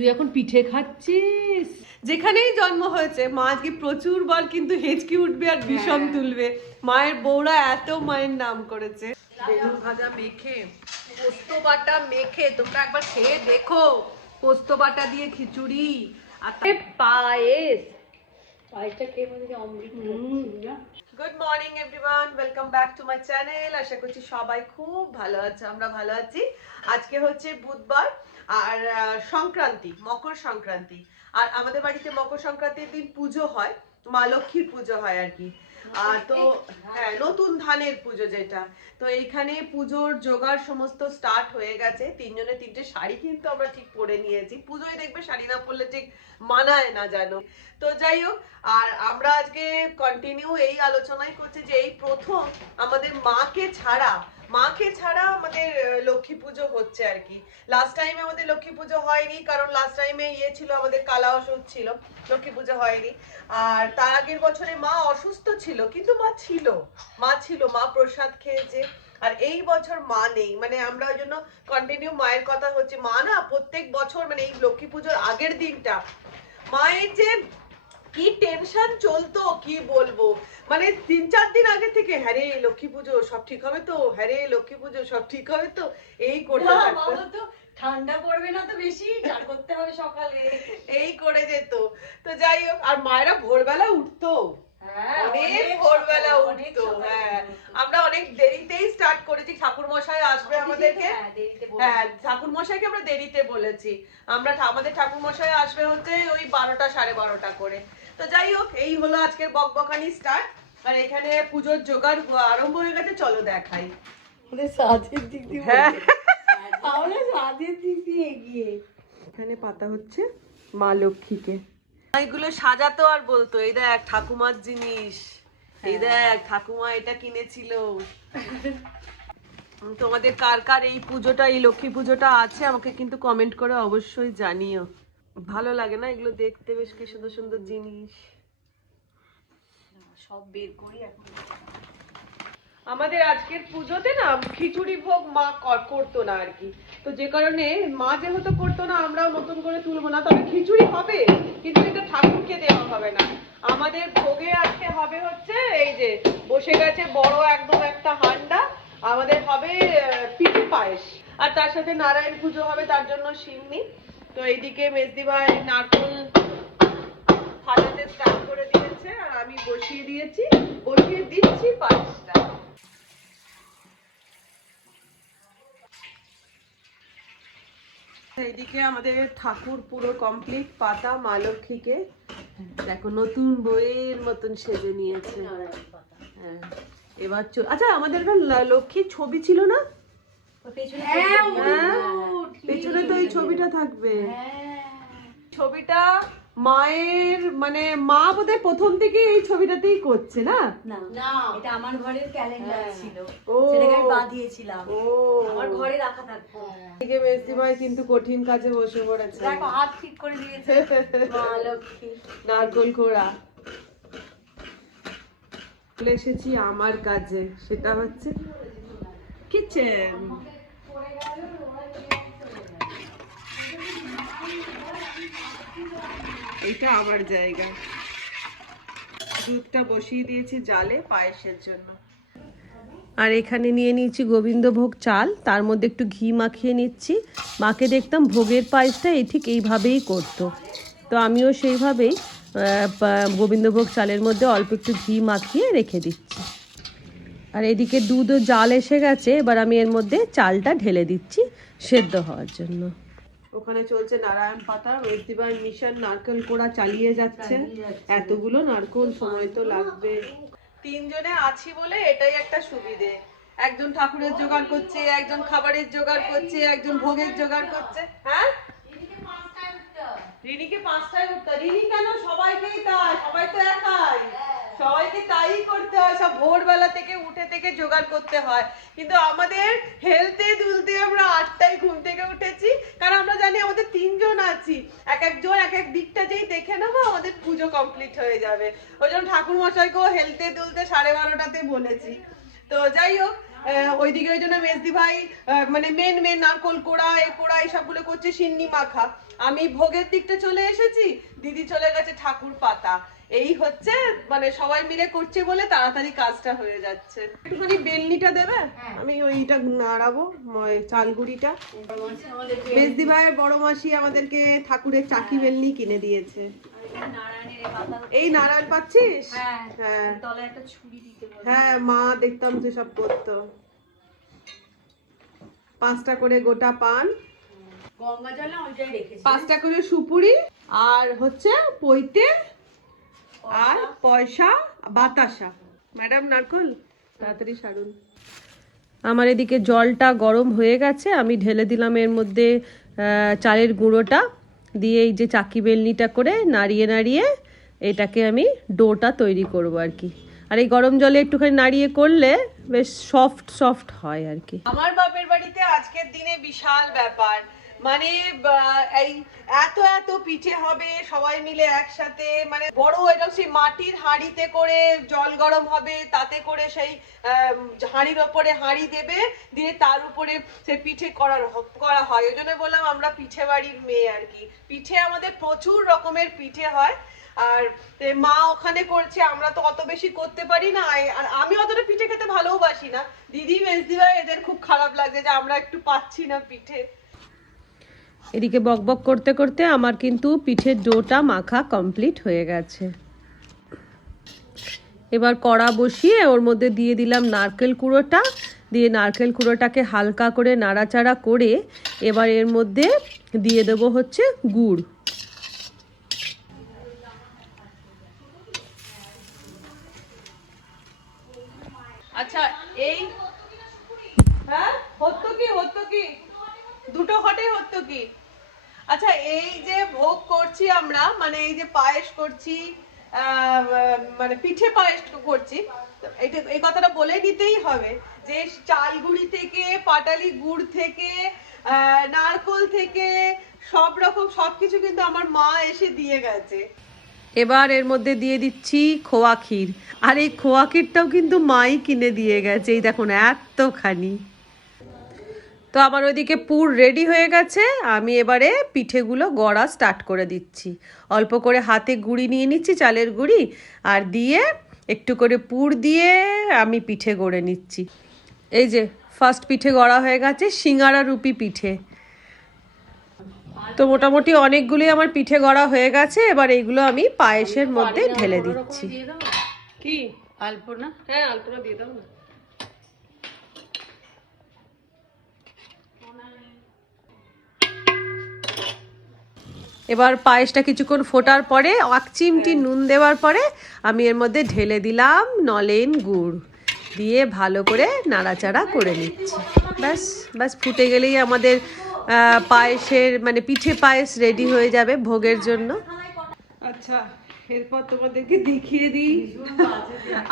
তুই এখন পিঠে খাচ্ছিস? যেখানেই জন্ম হয়েছে মা আজকে প্রচুর বার কিন্তু হেঁচকি উঠবে আর বিষম তুলবে। মায়ের বউরা এত মায়ের নাম করেছে। বেগুন ভাজা মেখে, পোস্ত বাটা মেখে তোমরা একবার খেয়ে দেখো। পোস্ত বাটা দিয়ে খিচুড়ি আর পায়েস। পায়েসটা খেয়ে মনে হচ্ছে অমৃত। Good morning everyone, welcome back to my channel. আশা করছি সবাই খুব ভালো আছে, আমরা ভালো আছি। আজকে হচ্ছে বুধবার আর সংক্রান্তি, মকর সংক্রান্তি। আর আমাদের বাড়িতে মকর সংক্রান্তির দিন পুজো হয়, মা লক্ষ্মীর পুজো হয় আর কি। আর তো হ্যাঁ, নতুন ধানের পুজো যেটা। তো এইখানে পুজোর জোগাড় সমস্ত স্টার্ট হয়ে গেছে। তিনজনে তিনটে শাড়ি কিন্তু আমরা ঠিক পরে নিয়েছি। পুজোয় দেখবে শাড়ি না পরলে ঠিক মানায় না জানো। তো যাই হোক, আর আমরা আজকে কন্টিনিউ এই আলোচনাই করছি যে এই প্রথম আমাদের মাকে ছাড়া আমাদের লক্ষ্মী পুজো হচ্ছে আর কি। লাস্ট টাইমে আমাদের লক্ষ্মী পুজো হয়নি, কারণ লাস্ট টাইমে ছিল আমাদের কালা অসুখ ছিল, লক্ষ্মী পুজো হয়নি। আর তার আগের বছরে মা অসুস্থ ছিল, কিন্তু মা ছিল, মা প্রসাদ খেয়েছে। আর এই বছর মা নেই, মানে আমরা ওই জন্য কন্টিনিউ মায়ের কথা হচ্ছে। মা না প্রত্যেক বছর মানে এই লক্ষ্মী পুজোর আগের দিনটা মায়ের যে কি টেনশন চলতো কি বলবো। মানে 3-4 দিন আগে থেকে হ্যাঁ রে লক্ষ্মী পুজো সব ঠিক হবে তো, হ্যাঁ রে লক্ষ্মী পুজো সব ঠিক হবে তো, এই করতে থাকতো। ঠান্ডা পড়বে না তো বেশি, চান করতে হবে সকালে, এই করে যেত। তো যাই হোক, আর মায়েরা ভোরবেলা উঠতো, অনেক ভোরবেলা উঠতো। হ্যাঁ, আমরা অনেক দেরিতেই স্টার্ট করেছি। ঠাকুর মশাই আসবে আমাদেরকে, হ্যাঁ ঠাকুর মশাইকে আমরা দেরিতে বলেছি। আমাদের ঠাকুর মশাই আসবে হচ্ছে ওই 12টা 12:30 করে। তো যাই হোক, এই হলো আজকের বকবকানি স্টার্ট। আর এখানে পুজোর জোগাড় আরম্ভ হয়ে গেছে, চলো দেখাই। সাজের দিক দিয়ে, হ্যাঁ তাহলে সাজের দিক দিয়ে এগিয়ে। এখানে পাতা হচ্ছে মা লক্ষ্মীকে। এগুলো সাজাতো আর বলতো এই দেখ ঠাকুমার জিনিস, এই দেখ ঠাকুমা এটা কিনেছিল। তোমাদের কার কার এই পুজোটা, এই লক্ষ্মী পুজোটা আছে আমাকে কিন্তু কমেন্ট করে অবশ্যই জানিও। ভালো লাগে না এগুলো দেখতে, বেশ কি সুন্দর সুন্দর জিনিস সব বের করি এখন। আমাদের আজকের পুজোতে না খিচুড়ি ভোগ মা করতো না আর কি। তো যে কারণে মা যেহেতু করতো না, আমরাও নতুন করে তুলবো না। তবে খিচুড়ি হবে, কিন্তু এটা ঠাকুরকে দেওয়া হবে না। আমাদের ভোগে আজকে হবে হচ্ছে এই যে বসে গেছে বড় একদম একটা হান্ডা, আমাদের হবে পিঠে পায়েস। আর তার সাথে নারায়ণ পুজো হবে, তার জন্য সিন্নি। তো এইদিকে মেজদি ভাই নারকোল ফাটাতে স্টার্ট করে দিয়েছে, আর আমি বসিয়ে দিচ্ছি পায়েসটা। এইদিকে আমাদের ঠাকুর পুরো কমপ্লিট, পাতা মা লক্ষ্মীকে দেখো নতুন বইয়ের মতন সেজে নিয়েছে। হ্যাঁ, এবার আচ্ছা আমাদের লক্ষ্মীর ছবি ছিল না পেছনে, তো এই ছবিটা থাকবে। ছবিটা মায়ের, মানে মা বোধহয় প্রথম থেকে এই ছবিটাতেই করছে না? না, এটা আমার ঘরের ক্যালেন্ডার ছিল, সেটাকে আমি বাঁধিয়েছিলাম, আমার ঘরে রাখা থাকতো। এদিকে মেজদি ভাই কিন্তু কঠিন কাজে বসে পড়েছে, দেখো হাত ঠিক করে দিয়েছে মা লক্ষ্মী। নারকোল কোড়া চলে এসেছি আমার কাজে, সেটা হচ্ছে কিচেন। এটা আমার জায়গা। দুধটা বসিয়ে দিয়েছি জালে পায়েসের জন্য। আর এখানে নিয়ে নিয়েছি গোবিন্দভোগ চাল, তার মধ্যে একটু ঘি মাখিয়ে নিচ্ছি। মাকে দেখতাম ভোগের পায়েসটা ঠিক এইভাবেই করতো, তো আমিও সেইভাবেই গোবিন্দভোগ চালের মধ্যে অল্প একটু ঘি মাখিয়ে রেখে দিচ্ছি। আর এদিকে দুধও জাল এসে গেছে, এবার আমি এর মধ্যে চালটা ঢেলে দিচ্ছি সেদ্ধ হওয়ার জন্য। ওখানে চলছে নারায়ণ পাতা, মেজদিবার মিশন নারকেল কোড়া চালিয়ে যাচ্ছে। এতগুলো নারকেল, সময় তো লাগবে। তিনজনে আছি বলে এটাই একটা সুবিধে, একজন ঠাকুরের জোগাড় করছে, একজন খাবারের জোগাড় করছে, একজন ভোগের জোগাড় করছে। হ্যাঁ, রিনিকে 5টায় উঠতে। রিনি কেন? সবাইকেই তাই, সবাই তো একাই, সবাইকে তাই করতে হয়, সব ভোরবেলা থেকে উঠে থেকে জোগাড় করতে হয়। কিন্তু আমাদের হেলতে দুলতে আমরা 8টায় ঘুম থেকে উঠেছি, কারণ আমরা জানি আমাদের 3জন আছি, এক একজন এক এক দিকটা যেই দেখে নেবো আমাদের পুজো কমপ্লিট হয়ে যাবে। ওই জন্য ঠাকুর মশাইকেও হেলতে দুলতে 12:30টাতে বলেছি। তো যাই হোক, ওইদিকে ওই জন্য মেজদি ভাই মানে মেন নারকোল কোড়া এইসবগুলো করছে, সিন্নি মাখা। আমি ভোগের দিকটা চলে এসেছি, দিদি চলে গেছে ঠাকুর পাতা। এই হচ্ছে মানে সবাই মিলে করছে বলে তাড়াতাড়ি কাজটা হয়ে যাচ্ছে। একটুখানি বেলনিটা দেবে, আমি ওইটা নাড়াবো চালগুড়িটা। মেজদি ভাইয়ের বড় মাসি আমাদেরকে ঠাকুরের চাকি বেলনি কিনে দিয়েছে। এই নারায়ণ পাচ্ছিস? হ্যাঁ, মা দেখতাম যে সব করতো। 5টা করে গোটা পান, 5টা করে সুপুরি, আর হচ্ছে পৈতে, আর পয়সা, বাতাসা। ম্যাডাম নারকল তাড়াতাড়ি সারুন। আমার এদিকে জলটা গরম হয়ে গেছে, আমি ঢেলে দিলাম এর মধ্যে চালের গুঁড়োটা দিয়ে এই যে চাকি বেলনিটা করে নাড়িয়ে নাড়িয়ে এটাকে আমি ডোটা তৈরি করব আর কি। আর এই গরম জলে একটুখানি নাড়িয়ে করলে বেশ সফট হয় আর কি। আমার বাপের বাড়িতে আজকের দিনে বিশাল ব্যাপার, মানে এই এত পিঠে হবে সবাই মিলে একসাথে, মানে বড় এরকম সেই মাটির হাঁড়িতে করে জল গরম হবে, তাতে করে সেই হাঁড়ির ওপরে হাঁড়ি দেবে, দিয়ে তার উপরে সে পিঠে করা হয়। ওই জন্য বললাম আমরা পিঠে বাড়ির মেয়ে আর কি। পিঠে আমাদের প্রচুর রকমের পিঠে হয়, আর মা ওখানে করছে, আমরা তো অত বেশি করতে পারি না, আর আমি অতটা পিঠে খেতে ভালোবাসি না। দিদি মেজদি ভাই এদের খুব খারাপ লাগছে যে আমরা একটু পাচ্ছি না পিঠে। এদিকে বকবক করতে করতে আমার কিন্তু পিঠের ডোটা মাখা কমপ্লিট হয়ে গেছে। এবার কড়া বসিয়ে ওর মধ্যে দিয়ে দিলাম নারকেল কুড়োটা, দিয়ে নারকেল কুড়োটাকে হালকা করে নাড়াচাড়া করে এবার এর মধ্যে দিয়ে দেবো হচ্ছে গুড়। আচ্ছা এই হ্যাঁ হতো কি দুটো ঘটে হতো কি। আচ্ছা এই যে ভোগ করছি আমরা, মানে এই যে পায়েস করছি, মানে পিঠে পায়েস করছি, এই কথাটা বলে নিতেই হবে যে চালগুড়ি থেকে, পাটালি গুড় থেকে, নারকোল থেকে সব রকম সবকিছু কিন্তু আমার মা এসে দিয়ে গেছে। এবার এর মধ্যে দিয়ে দিচ্ছি খোয়া ক্ষীর, আর এই খোয়া ক্ষীরটাও কিন্তু মাই কিনে দিয়ে গেছে, এই দেখুন এতখানি। তো আমার ওইদিকে পুর রেডি হয়ে গেছে, আমি এবারে পিঠেগুলো গড়া স্টার্ট করে দিচ্ছি। অল্প করে হাতে গুঁড়ি নিয়ে নিচ্ছি, চালের গুঁড়ি, আর দিয়ে একটু করে পুর দিয়ে আমি পিঠে গড়ে নিচ্ছি। এই যে ফার্স্ট পিঠে গড়া হয়ে গেছে, সিঙ্গারা রুপি পিঠে। তো মোটামুটি অনেকগুলি আমার পিঠে গড়া হয়ে গেছে, এবার এইগুলো আমি পায়েসের মধ্যে ঢেলে দিচ্ছি। কি আলপনা? হ্যাঁ আলপনা দিয়ে দাও না। এবার পায়েসটা কিছুক্ষণ ফোটার পরে 1 চিমটি নুন দেওয়ার পরে আমি এর মধ্যে ঢেলে দিলাম নলেন গুড়, দিয়ে ভালো করে নাড়াচাড়া করে নিচ্ছি। ব্যাস ফুটে গেলেই আমাদের পায়েসের মানে পিঠে পায়েস রেডি হয়ে যাবে ভোগের জন্য। আচ্ছা এরপর তোমাদেরকে দেখিয়ে দিই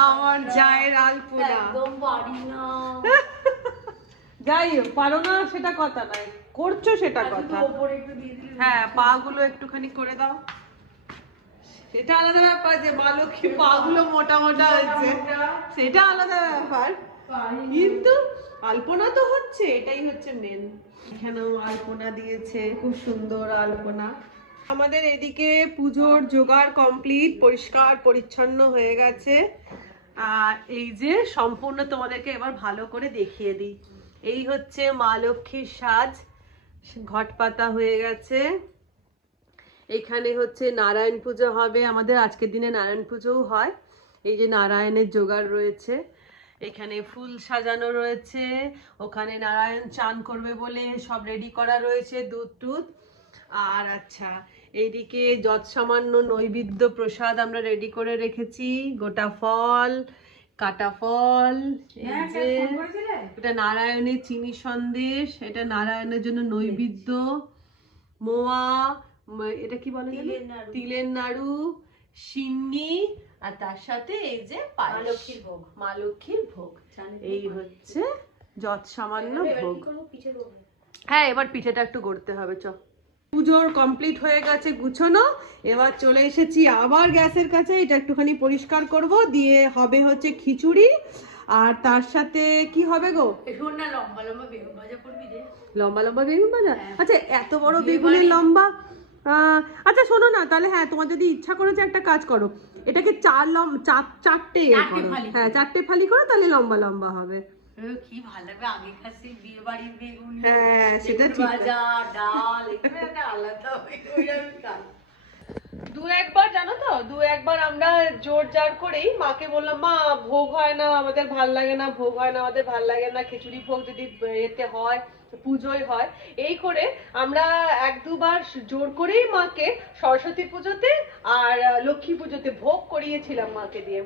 আমার জায়ের আলপনা। যাই হোক, পারো না সেটা কথা নয়, করছো সেটা কথা। হ্যাঁ পা গুলো একটুখানি করে দাও, সেটা আলাদা ব্যাপার যে মা লক্ষ্মী পা গুলো মোটা মোটা হচ্ছে, সেটা আলাদা ব্যাপার, কিন্তু আলপনা তো হচ্ছে, এটাই হচ্ছে মেন। এখানেও আলপনা দিয়েছে, খুব সুন্দর আলপনা। আমাদের এদিকে পুজোর জোগাড় কমপ্লিট, পরিষ্কার পরিচ্ছন্ন হয়ে গেছে। আর এই যে সম্পূর্ণ তোমাদেরকে এবার ভালো করে দেখিয়ে দিই, এই হচ্ছে মা লক্ষ্মীর সাজ, ঘট পাতা হয়ে গেছে। এখানে হচ্ছে নারায়ণ পুজো হবে, আমাদের আজকের দিনে নারায়ণ পুজোও হয়। এই যে নারায়ণের জোগাড় রয়েছে, এখানে ফুল সাজানো রয়েছে, ওখানে নারায়ণ চান করবে বলে সব রেডি করা রয়েছে, দুধ টুধ। আর আচ্ছা এইদিকে যত সামান্য নৈবেদ্য প্রসাদ আমরা রেডি করে রেখেছি, গোটা ফল, কাটা ফল, এই যে এটা নারায়ণের চিনি সন্দেশ, এটা নারায়ণের জন্য নৈবেদ্য, মোয়া, এটা কি বলে তিলের নাড়ু, সিন্নি, আর তার সাথে এই যে মা লক্ষ্মীর ভোগ। এই হচ্ছে যত সামান্য ভোগ। হ্যাঁ এবার পিঠেটা একটু গড়তে হবে। চ পুজোর কমপ্লিট হয়ে গেছে গুছানো, এবার চলে এসেছি আবার গ্যাসের কাছে, এটা একটুখানি পরিষ্কার করব, দিয়ে হবে হচ্ছে খিচুড়ি আর তার সাথে কি হবে গো? না লম্বা লম্বা বেগুন ভাজা করবি রে। লম্বা লম্বা বেগুন ভাজা? আচ্ছা এত বড় বেগুনের লম্বা। আচ্ছা শোনো না, তাহলে হ্যাঁ তোমার যদি ইচ্ছা করেছে একটা কাজ করো, এটাকে চারটে করো। হ্যাঁ 4টে ফালি করো, তাহলে লম্বা লম্বা হবে। কি ভালো লাগবে আগেকার সেই বিয়ে বাড়ির বেগুন। হ্যাঁ সেটা ঠিক। ভাজা ডাল এগুলো একটা আলাদা দু একবার জানো তো, দু একবার আমরা জোর জার করেই মাকে বললাম, মা ভোগ হয় না, আমাদের ভাল লাগে না, ভোগ হয় না, আমাদের ভাল লাগে না, খিচুড়ি ভোগ যদি এতে হয়, পুজোয় হয়, এই করে আমরা 1-2 বার জোর করেই মাকে সরস্বতী পুজোতে আর লক্ষ্মী পুজোতে ভোগ করিয়েছিলাম মাকে দিয়ে।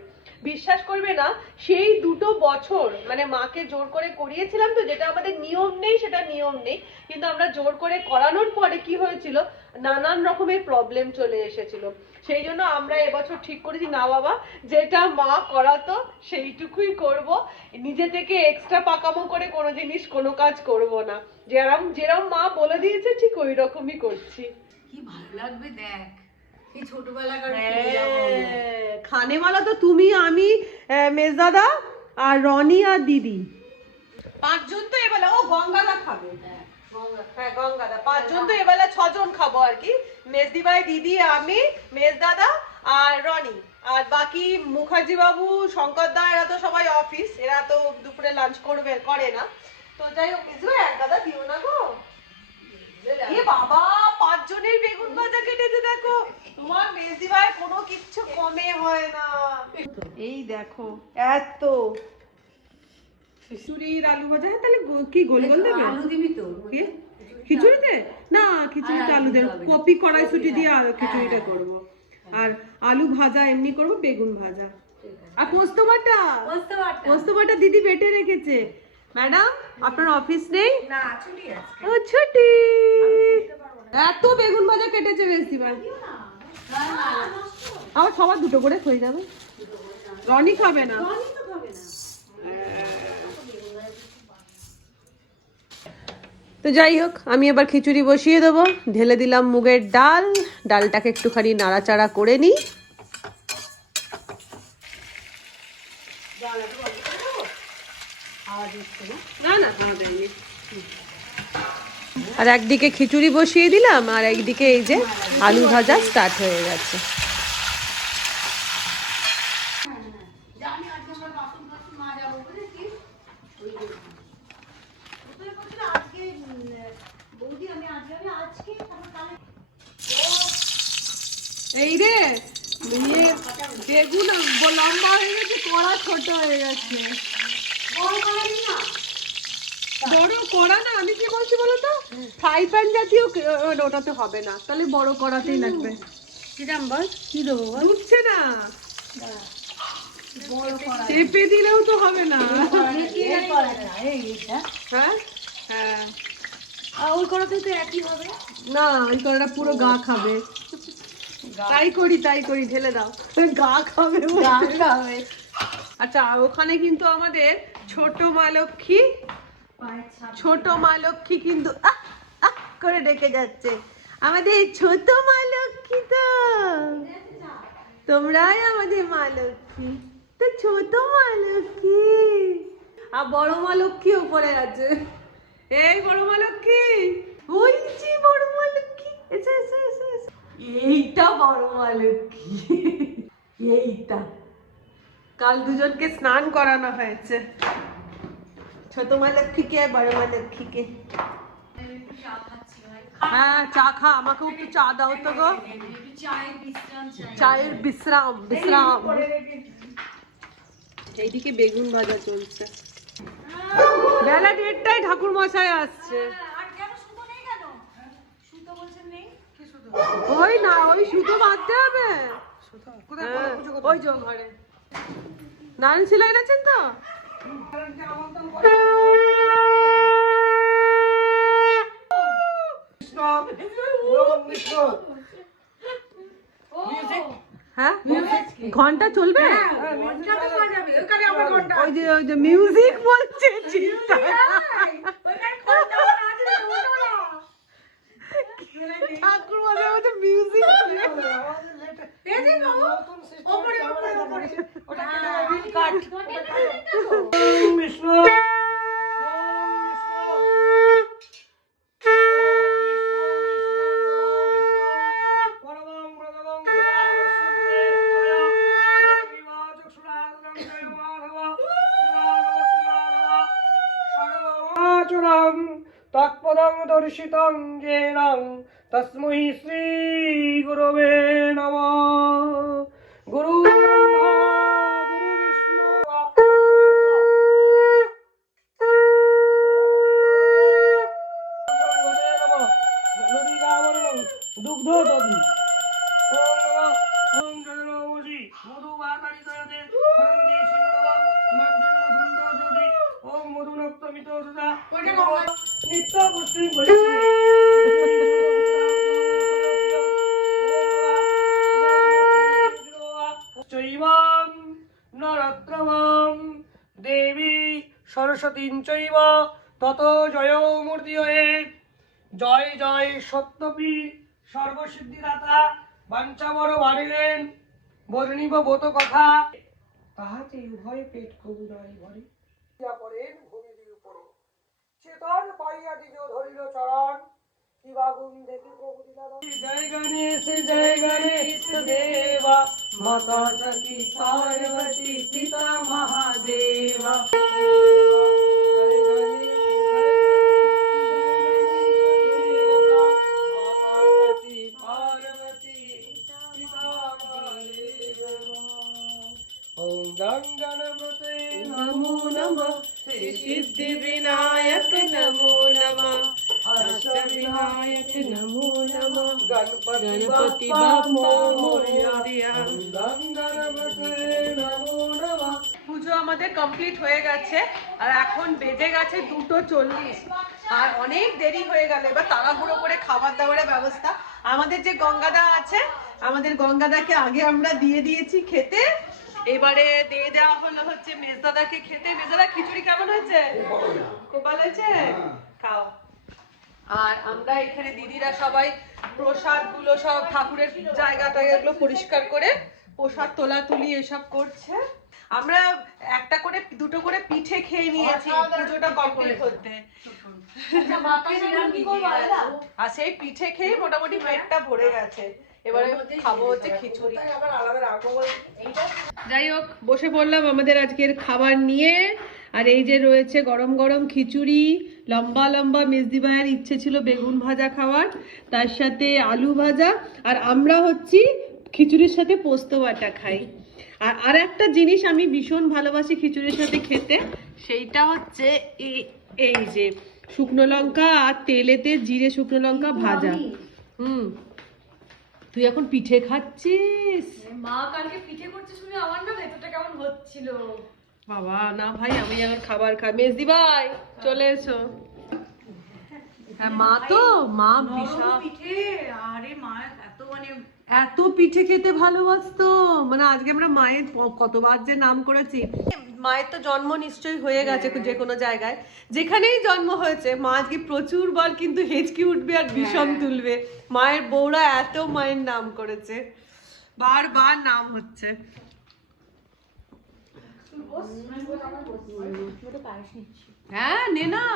বিশ্বাস করবে না, সেই 2টো বছর মানে মাকে জোর করে করিয়েছিলাম, তো যেটা আমাদের নিয়ম নেই সেটা নিয়ম নেই, কিন্তু আমরা জোর করে করানোর পরে কি হয়েছিল, নানান রকমের প্রবলেম চলে এসেছিল। সেই জন্য আমরা এবছর ঠিক করেছি, না বাবা যেটা মা করাতো সেইটুকুই করব, নিজে থেকে এক্সট্রা পাকামো করে কোনো জিনিস কোনো কাজ করব না, যেরকম মা বলে দিয়েছে ঠিক ওই রকমই করছি। কি ভালো লাগবে দেখ, এই ছোটবেলাকার খানেওয়ালা তো তুমি, আমি, মেজদাদা আর রনি আর দিদি, 5 জন তো এবেলা। ও গঙ্গাদা খাবে। হ্যাঁ গঙ্গাদা, 5 জন তো এবেলা 6 জন খাবো আর কি। মেজদি ভাই, দিদি, আমি, মেজদাদা আর রনি, আর বাকি মুখার্জি বাবু, শঙ্কর দা, এরা তো সবাই অফিস, এরা তো দুপুরে লাঞ্চ করে না। তো যাই হোক, এক গাদা দিও না গো। এ বাবা 5 জনের বেগুন ভাজা কেটেছে দেখো, তোমার মেজদি ভাই কোনো কিচ্ছু কমে হয় না। এই দেখো এত খিচুড়ির আলু ভাজা। হ্যাঁ তাহলে কি গোল গোল দেবে? আলু দিবি তো খিচুড়িতে? না খিচুড়িতে আলু দেব, কপি কড়াইশুঁটি দিয়ে খিচুড়িটা করব। আর আলু ভাজা এমনি করব, বেগুন ভাজা। আর পোস্ত বাটা দিদি বেটে রেখেছে। ম্যাডাম আপনার অফিস নেই? না ছুটি আছে। ও ছুটি। এত বেগুন ভাজা কেটেছে বেশি বার। আমার সবার 2টো করে হয়ে যাবে। রনি খাবে না। তো যাই হোক, আমি এবার খিচুড়ি বসিয়ে দেবো। ঢেলে দিলাম মুগের ডাল, ডালটাকে একটুখানি নাড়াচাড়া করে নিই। আর একদিকে খিচুড়ি বসিয়ে দিলাম, আর একদিকে এই যে আলু ভাজা স্টার্ট হয়ে গেছে। এই রে বেগুন লম্বা হয়ে গেছে, কড়া ছোট হয়ে গেছে। বড় কড়া না, আমি কি বলছি বলতো, ফ্রাই প্যান জাতীয় ওটাতে হবে না, তাহলে বড় কড়াতেই লাগবে। কিরাম বল, কি দেবো বল? উঠছে না, চেপে দিলেও তো হবে না। হ্যাঁ হ্যাঁ, ওই কড়াতে তো একই হবে না, ওই কড়াটা পুরো গা খাবে। তাই করি ঢেলে দাও, গা খাবে। আচ্ছা ওখানে কিন্তু আমাদের ছোট মা লক্ষ্মী কিন্তু করে ডেকে যাচ্ছে। আমাদের ছোট মা লক্ষ্মী, তো তোমরাই আমাদের মা লক্ষ্মী, তো ছোট মা লক্ষ্মী আর বড় মা লক্ষ্মী উপরে আছে। এই বড় মা লক্ষ্মী, ওই যে বড় মা লক্ষ্মী, এইটা বড় মা লক্ষ্মী, এইটা কাল দুজনকে স্নান করানো হয়েছে, ছোট মা লক্ষ্মীকে আর বড় মা লক্ষ্মীকে। হ্যাঁ চা খা, আমাকেও একটু চা দাও তো গো, চায়ের বিশ্রাম। এইদিকে বেগুন ভাজা চলছে, বেলা 1টায় ঠাকুর মশাই আসছে। ওই না, ওই সুতো বাঁধতে হবে, ওই যে ঘরে নারায়ণ সিলাই এনেছেন তো। হ্যাঁ ঘন্টা চলবে, ওই যে মিউজিক বলছে, চিন্তা ঠাকুর মশাই বলছে মিউজিক। দর্শিতং যেন তস্मै শ্রী গুরবে নমঃ। গুরু ব্রহ্মা গুরু বিষ্ণু দুগ্ধ দধি ওম জনমসি মধু বাতারি দয়তে হরন্তি সিন্ধব মধ্যেন সন্তোষদি ওম মধুনক্তমিত সুধা নিত্য পুষ্টি চৈবাং নরত্রমাং দেবী সরস্বতীং চৈব তত জয় মূর্তি হয়ে। জয় জয় সত্যপি সর্বসিদ্ধিদাতা বাঞ্ছাবর বাড়িলেন বর্ণিব বোত কথা তাহাতে উভয় পেট করুণায় ভরে পড়েন ভূমির উপরে চেতন পাইয়া দিল ধরিল চরণ কি বাগুন দেখি প্রভু দিলা জয় গণেশ দেবা মাতা সতী পার্বতী পিতা মহাদেবা गणपते नमो नमः सिद्धि विनायक नमो नमः अष्टविनायक नमो नमः गणपति बाप्पा मोरया। गणपते नमो नमः। পুজো আমাদের কমপ্লিট হয়ে গেছে আর এখন বেজে গেছে 2:40 আর অনেক দেরি হয়ে গেল। এবার তাড়াহুড়ো করে খাবার দাবারের ব্যবস্থা। আমাদের যে গঙ্গাদা আছে, আমাদের গঙ্গাদাকে আগে আমরা দিয়ে দিয়েছি খেতে, এবারে দিয়ে দেওয়া হলো হচ্ছে মেজদাদাকে খেতে। মেজদাদা খিচুড়ি কেমন হয়েছে? খুব ভালো হয়েছে, খাও। আর আমরা এখানে দিদিরা সবাই প্রসাদ গুলো সব ঠাকুরের জায়গাটা এগুলো পরিষ্কার করে প্রসাদ তোলা তুলি এসব করছে। আমরা একটা করে দুটো করে পিঠে খেয়ে নিয়েছি পুজোটা কমপ্লিট করতে। আর সেই পিঠে খেয়ে মোটামুটি পেটটা ভরে গেছে। এবারে খাবো হচ্ছে খিচুড়ি। যাই হোক, বসে পড়লাম আমাদের আজকের খাবার নিয়ে। আর এই যে রয়েছে গরম গরম খিচুড়ি, লম্বা লম্বা মেজদি ভাইয়ের ইচ্ছে ছিল বেগুন ভাজা খাওয়ার, তার সাথে আলু ভাজা। আর আমরা হচ্ছি খিচুড়ির সাথে পোস্ত বাটা খাই। আর একটা জিনিস আমি ভীষণ ভালোবাসি খিচুড়ির সাথে খেতে, সেইটা হচ্ছে এই যে শুকনো লঙ্কা আর তেলেতে জিরে শুকনো লঙ্কা ভাজা। তুই এখন পিঠে খাচ্ছিস? মা কালকে পিঠে করছে শুনে আমার না ভেতরটা কেমন হচ্ছিল। বাবা না ভাই, আমি এখন খাবার খাই। মেজদি ভাই চলে এসো। হ্যাঁ মা তো মা বিশাল পিঠে। আরে মা এত পিঠে খেতে ভালোবাসতো, মানে আজকে আমরা মায়ের কতবার যে নাম করেছি। মায়ের তো জন্ম নিশ্চয়ই হয়ে গেছে যে কোনো জায়গায়, যেখানেই জন্ম হয়েছে মা আজকে প্রচুর বার কিন্তু হেঁচকি উঠবে আর বিষম তুলবে। মায়ের বউরা এত মায়ের নাম করেছে, বারবার নাম হচ্ছে। হ্যাঁ নে না।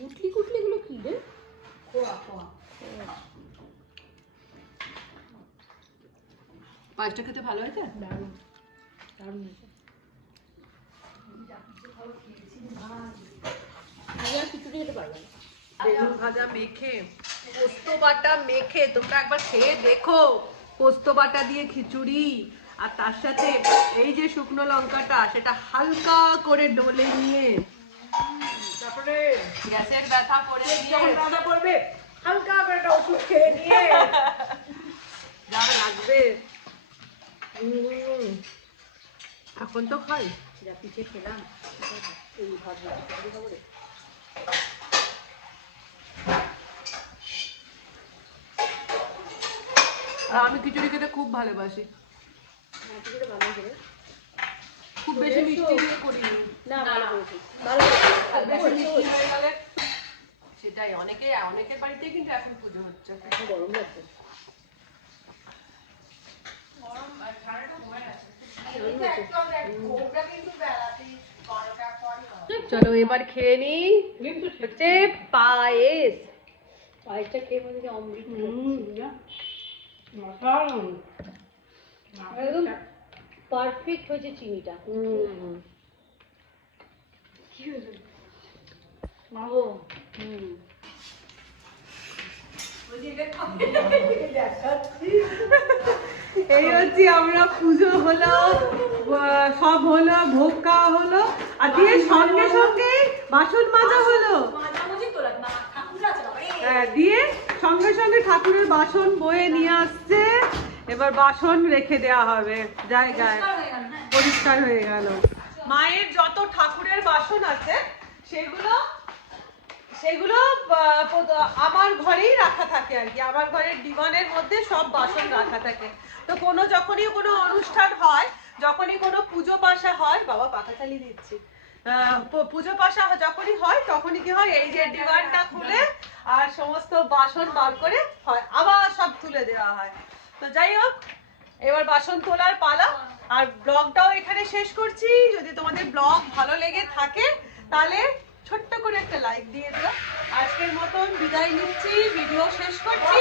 গুটলি গুটলি এগুলো কি রে? পায়েসটা খেতে ভালো হয়েছে? দারুণ দারুণ হয়েছে। খিচুড়ি খেতে পারবে না। বেগুন ভাজা মেখে পোস্ত বাটা মেখে তোমরা একবার খেয়ে দেখো। পোস্ত বাটা দিয়ে খিচুড়ি, আর তার সাথে এই যে শুকনো লঙ্কাটা সেটা হালকা করে ডলে নিয়ে, তারপরে গ্যাসের ব্যথা পড়ে পড়বে হালকা করে একটা ওষুধ খেয়ে নিয়ে যা লাগবে। এখন তো খাই, যা পিঠে খেলাম এই ভাজা খাবো। আমি খিচুড়ি খেতে খুব ভালোবাসি। খুব বেশি মিষ্টি দিয়ে করিনি। না ভালো করেছি, বেশি মিষ্টি হয়ে গেলে সেটাই অনেকের বাড়িতে কিন্তু এখন পুজো হচ্ছে। গরম লাগছে। গরম আর ঠান্ডাটা কমে গেছে। চলো এবার খেয়ে নি হচ্ছে পায়েস। পায়েসটা খেয়ে মনে হচ্ছে অমৃত। একদম পারফেক্ট হয়েছে চিনিটা। মাগো এই হচ্ছে আমরা পুজো হলো, সব হলো, ভোগ খাওয়া হলো, আর দিয়ে সঙ্গে সঙ্গে বাসন মাজা হলো। হ্যাঁ, দিয়ে সঙ্গে সঙ্গে ঠাকুরের বাসন বয়ে নিয়ে আসছে, এবার বাসন রেখে দেওয়া হবে জায়গায়, পরিষ্কার হয়ে গেল। মায়ের যত ঠাকুরের বাসন আছে সেগুলো আমার ঘরেই রাখা থাকে আর কি, আমার ঘরের ডিমানের মধ্যে সব বাসন রাখা থাকে। তো যখনই কোনো অনুষ্ঠান হয়, যখনই কোনো পুজো পাশা হয়, বাবা পাখা চালিয়ে দিচ্ছি, পুজো পাশা যখনই হয় তখনই কি হয়, এই যে ডিমানটা খুলে আর সমস্ত বাসন বার করে হয়, আবার সব তুলে দেওয়া হয়। তো যাই হোক, এবার বাসন তোলার পালা। আর ব্লগটাও এখানে শেষ করছি। যদি তোমাদের ব্লগ ভালো লেগে থাকে তাহলে ছোট্ট করে একটা লাইক দিয়ে দিও। আজকের মতন বিদায় নিচ্ছি, ভিডিও শেষ করছি।